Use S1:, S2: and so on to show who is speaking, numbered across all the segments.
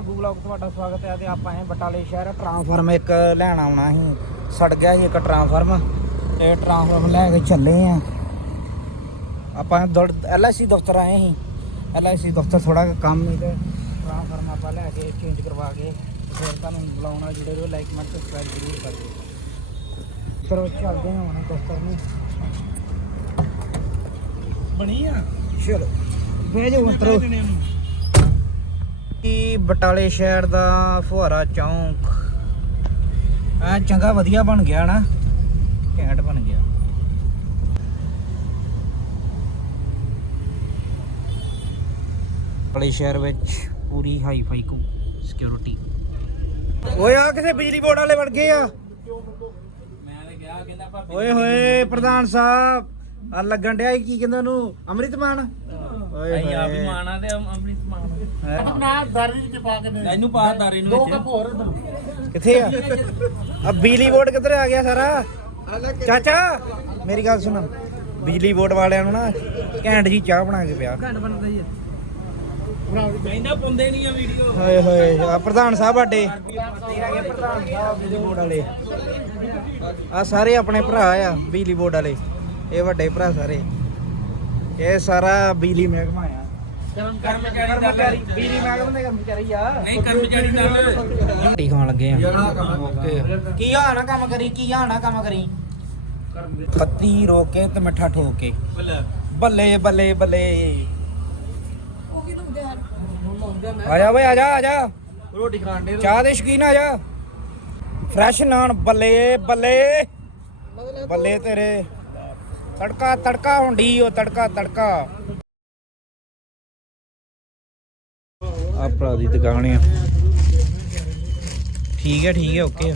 S1: ਤੁਹਾਡਾ ਸਵਾਗਤ ਹੈ ਤੇ ਆਪਾਂ ਆਏ ਬਟਾਲੇ ਸ਼ਹਿਰ ਟਰਾਂਸਫਾਰਮ ਇੱਕ ਲੈਣ ਆਉਣਾ ਸੀ। ਸੜ ਗਿਆ ਸੀ ਇੱਕ ਟਰਾਂਸਫਾਰਮ ਤੇ ਟਰਾਂਸਫਾਰਮ ਲੈ ਕੇ ਚੱਲੇ ਆ। ਆਪਾਂ ਐਲਆਈਸੀ ਦਫ਼ਤਰ ਆਏ ਸੀ। ਐਲਆਈਸੀ ਦਫ਼ਤਰ ਥੋੜਾ ਕੰਮ ਨਹੀਂ ਤੇ ਟਰਾਂਸਫਾਰਮ ਆਪਾਂ ਲੈ ਕੇ ਚੇਂਜ ਕਰਵਾ ਕੇ ਫਿਰ ਤੁਹਾਨੂੰ ਬੁਲਾਉਣਾ ਜਿਹੜੇ ਰੋ ਲਾਈਕ ਕਮੈਂਟ ਸਬਸਕ੍ਰਾਈਬ ਜ਼ਰੂਰ ਕਰ ਦਿਓ। ਚਲੋ ਚੱਲਦੇ ਹਾਂ ਹੁਣ ਦਫ਼ਤਰ ਨੂੰ।
S2: ਬਣੀ ਆ?
S1: ਚਲੋ। ਬਹਿ ਜਾਓ ਕੀ ਬਟਾਲੇ ਸ਼ਹਿਰ ਦਾ ਫੁਹਾਰਾ ਚੌਂਕ। ਆ ਚੰਗਾ ਵਧੀਆ ਬਣ ਗਿਆ ਨਾ। ਘੈਂਟ ਬਣ ਗਿਆ। ਬਟਾਲੇ ਸ਼ਹਿਰ ਵਿੱਚ ਪੂਰੀ ਹਾਈ ਫਾਈ ਕੋ ਸਿਕਿਉਰਿਟੀ ਓਏ ਆ ਕਿਸੇ ਬਿਜਲੀ ਬੋਰਡ ਵਾਲੇ ਵੜ ਗਏ ਆ?
S2: ਮੈਂ ਤੇ ਕਿਹਾ ਕਹਿੰਦਾ ਭਾਬੀ
S1: ਓਏ ਹੋਏ ਪ੍ਰਧਾਨ ਸਾਹਿਬ ਆ ਲੱਗਣ ਡਿਆ ਕੀ ਕਹਿੰਦਾ ਉਹਨੂੰ? ਅੰਮ੍ਰਿਤਮਾਨ? ਓਏ
S2: ਅਸੀਂ ਆਪ ਹੀ
S1: ਹੋਏ।
S2: ਮਾਣਾ ਤੇ ਅੰਮ੍ਰਿਤ ਮਾਣ
S1: ਹੈਂ?
S3: ਨਾ ਦਾਰੀ ਚ ਪਾ ਕੇ ਦੇ
S2: ਇਹਨੂੰ ਪਾ ਦਾਰੀ ਨੂੰ
S3: ਦੋ
S2: ਵਿੱਚ
S3: ਕੱਪ ਹੋਰ
S1: ਕਿੱਥੇ ਆ? ਆ ਬਿਜਲੀ ਬੋਰਡ ਕਿੱਧਰ ਆ ਗਿਆ ਸਾਰਾ? ਚਾਚਾ ਮੇਰੀ ਗੱਲ ਸੁਣ। ਬਿਜਲੀ ਬੋਰਡ ਵਾਲਿਆਂ ਨੂੰ ਨਾ ਘੈਂਟ ਜੀ ਚਾਹ ਬਣਾ ਕੇ ਪਿਆ।
S2: ਘੰਟ ਬਣਦਾ ਹੀ ਕਹਿੰਦਾ ਪੁੰਦੇ ਨਹੀਂ ਆ ਵੀਡੀਓ।
S1: ਹੋਏ ਹੋਏ ਆ ਪ੍ਰਧਾਨ ਸਾਹਿਬ ਸਾਡੇ। ਪ੍ਰਧਾਨ ਸਾਹਿਬ ਬਿਜਲੀ ਬੋਰਡ ਵਾਲੇ ਆ ਸਾਰੇ ਆਪਣੇ ਭਰਾ ਆ ਬਿਜਲੀ ਬੋਰਡ ਵਾਲੇ। ਇਹ ਵੱਡੇ ਭਰਾ ਸਾਰੇ। ਇਹ ਸਾਰਾ ਬਿਜਲੀ ਮਹਿਕਮਾ ਆ। ਕਰਮਚਾਰੀ ਬਿਜਲੀ ਮਹਿਕਮੇ ਦੇ ਕਰਮਚਾਰੀ ਆ।
S2: ਨਹੀਂ ਕਰਮਚਾਰੀ ਨਾਲ।
S1: ਰੋਟੀ ਖਾਣ ਲੱਗੇ ਆ। ਕੀ ਆ ਨਾ ਕੰਮ ਕਰੀ ਕੀ ਆ ਨਾ ਕੰਮ ਕਰੀ? ਪੱਤੀ ਰੋਕ ਕੇ ਤੇ ਮਿੱਠਾ ਠੋਕ। ਕੇ ਬੱਲੇ ਬੱਲੇ ਬੱਲੇ। ਆ ਜਾ ਓਏ ਆ? ਜਾ ਆ ਜਾ
S3: ਰੋਟੀ ਖਾਣ ਦੇ
S1: ਚਾਹ ਦੇ ਸ਼ਕੀਨ ਆ ਜਾ। ਫਰੈਸ਼ ਨਾਨ ਬੱਲੇ ਬੱਲੇ। ਬੱਲੇ ਤੇਰੇ। ਤੜਕਾ ਤੜਕਾ ਹੁੰਦੀ ਉਹ ਤੜਕਾ ਤੜਕਾ। ਆ ਭਰਾ ਦੀ ਦੁਕਾਨ ਆ। ਠੀਕ ਹੈ ਠੀਕ ਹੈ ਓਕੇ।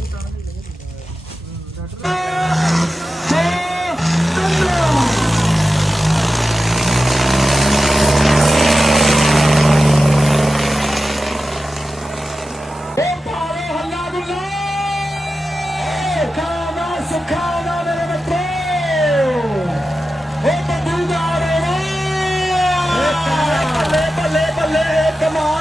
S1: ਆ
S3: ਭਾਵੇਂ ਹੱਲਾ